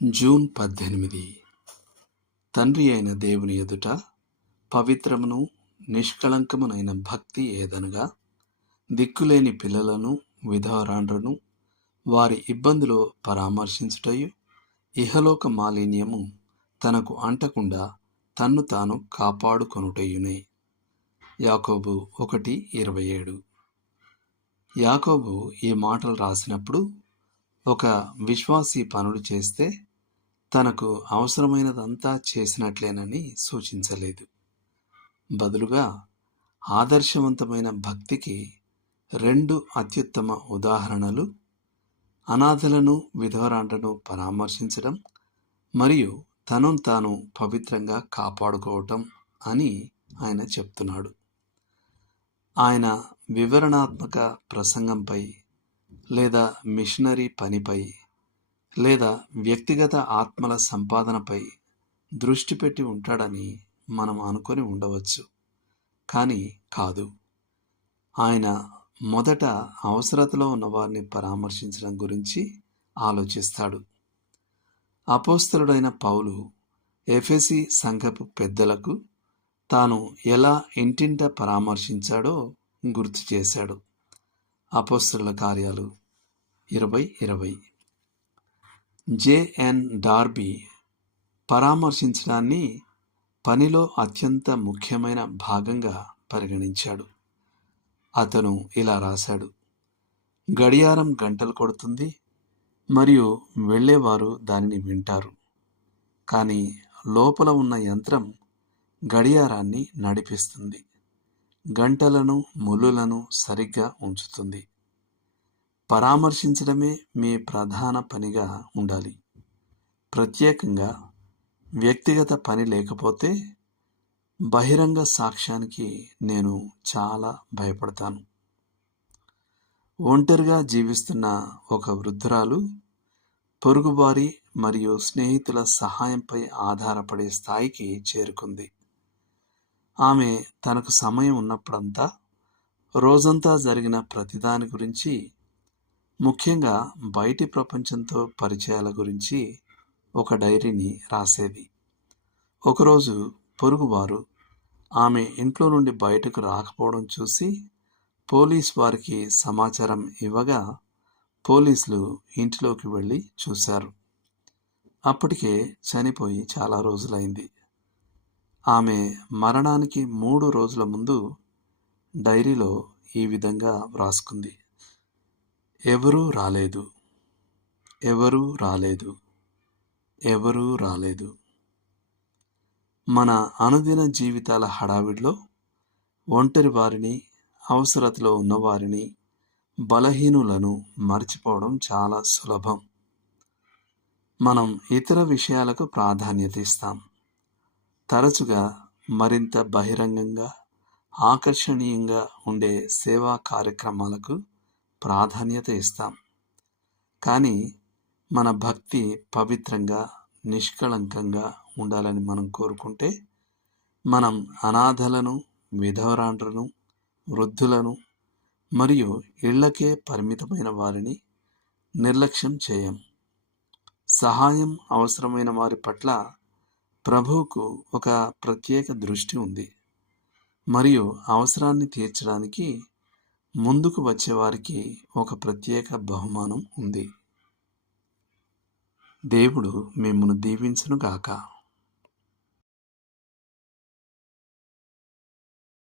June 18. తండ్రి అయిన దేవుని ఎదుట పవిత్రమును నిష్కళంకమునైన భక్తి ఏదనగా, దిక్కులేని పిల్లలను విధవరాండ్రను వారి ఇబ్బందిలో పరామర్శించుటయు, ఇహలోక మాలిన్యము తనకు అంటకుండా తన్ను తాను కాపాడుకొనుటయునే. యాకోబు 1:27. యాకోబు ఈ మాటలు రాసినప్పుడు ఒక విశ్వాసి పనులు చేస్తే తనకు అవసరమైనదంతా చేసినట్లేనని సూచించలేదు. బదులుగా ఆదర్శవంతమైన భక్తికి రెండు అత్యుత్తమ ఉదాహరణలు అనాథలను విధవరాండ్రను పరామర్శించడం మరియు తనను తాను పవిత్రంగా కాపాడుకోవటం అని ఆయన చెప్తున్నాడు. ఆయన వివరణాత్మక ప్రసంగంపై లేదా మిషనరీ పనిపై లేదా వ్యక్తిగత ఆత్మల సంపాదనపై దృష్టి పెట్టి ఉంటాడని మనం అనుకొని ఉండవచ్చు, కానీ కాదు. ఆయన మొదట అవసరతలో ఉన్నవారిని పరామర్శించడం గురించి ఆలోచిస్తాడు. అపోస్తలుడైన పౌలు ఎఫెసీ సంఘపు పెద్దలకు తాను ఎలా ఇంటింట పరామర్శించాడో గుర్తు చేశాడు. అపోస్తలుల కార్యాలు 20:20. జెఎన్ డార్బీ పరామర్శించడాన్ని పనిలో అత్యంత ముఖ్యమైన భాగంగా పరిగణించాడు. అతను ఇలా రాశాడు: గడియారం గంటలు కొడుతుంది మరియు వెళ్ళేవారు దానిని వింటారు, కానీ లోపల ఉన్న యంత్రం గడియారాన్ని నడిపిస్తుంది, గంటలను ముళ్ళులను సరిగ్గా ఉంచుతుంది. పరామర్శించడమే మీ ప్రధాన పనిగా ఉండాలి. ప్రత్యేకంగా వ్యక్తిగత పని లేకపోతే బహిరంగ సాక్ష్యానికి నేను చాలా భయపడతాను. ఒంటరిగా జీవిస్తున్న ఒక వృద్ధురాలు పొరుగువారి మరియు స్నేహితుల సహాయంపై ఆధారపడే స్థాయికి చేరుకుంది. ఆమె తనకు సమయం ఉన్నప్పుడంతా రోజంతా జరిగిన ప్రతిదాని గురించి, ముఖ్యంగా బయటి ప్రపంచంతో పరిచయాల గురించి ఒక డైరీని రాసేది. ఒకరోజు పొరుగువారు ఆమె ఇంట్లో నుండి బయటకు రాకపోవడం చూసి పోలీస్ వారికి సమాచారం ఇవ్వగా పోలీసులు ఇంటిలోకి వెళ్ళి చూశారు. అప్పటికే చనిపోయి చాలా రోజులైంది. ఆమె మరణానికి 3 రోజుల ముందు డైరీలో ఈ విధంగా వ్రాసుకుంది: ఎవరూ రాలేదు, ఎవరూ రాలేదు, ఎవరూ రాలేదు. మన అనుదిన జీవితాల హడావిడిలో ఒంటరి వారిని, అవసరతలో ఉన్నవారిని, బలహీనులను మర్చిపోవడం చాలా సులభం. మనం ఇతర విషయాలకు ప్రాధాన్యత ఇస్తాం. తరచుగా మరింత బహిరంగంగా, ఆకర్షణీయంగా ఉండే సేవా కార్యక్రమాలకు ప్రాధాన్యత ఇస్తాం. కానీ మన భక్తి పవిత్రంగా, నిష్కళంకంగా ఉండాలని మనం కోరుకుంటే మనం అనాథలను, విధవరాండ్రను, వృద్ధులను మరియు ఇళ్లకే పరిమితమైన వారిని నిర్లక్ష్యం చేయం. సహాయం అవసరమైన వారి పట్ల ప్రభువుకు ఒక ప్రత్యేక దృష్టి ఉంది మరియు అవసరాన్ని తీర్చడానికి ముందుకు వచ్చేవారికి ఒక ప్రత్యేక బహుమానం ఉంది. దేవుడు మిమ్మును దీవించును గాక.